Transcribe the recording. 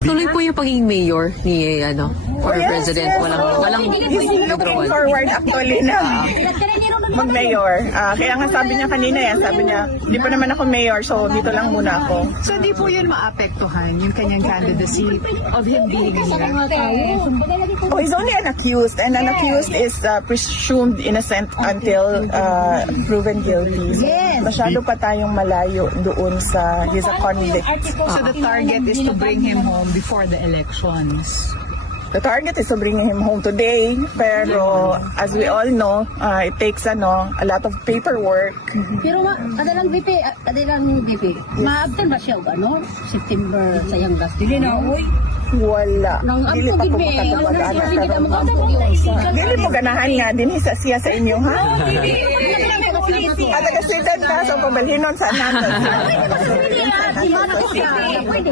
Tuloy po yung pagiging mayor ni or president. Walang He's looking forward actually na mag-mayor. Kaya nga sabi niya kanina sabi niya, hindi pa naman ako mayor, so dito lang muna ako. So hindi po yun maapektuhan yung kanyang candidacy of him being here? Oh, he's only an accused, and an accused is presumed innocent until proven guilty. So, masyado pa tayong malayo doon sa he's a convict. So the target is to bring him home before the elections. The target is to bring him home today, pero as we all know, it takes a lot of paperwork. Pero kadalang VP, maabtan ba siya September sayang last dili na oy. Wala. Dili pa ko makatapag-anak. Dili mo ganahan nga din siya sa inyo, ha? At nag-student ka, so pabalhinon sa natin. Pwede.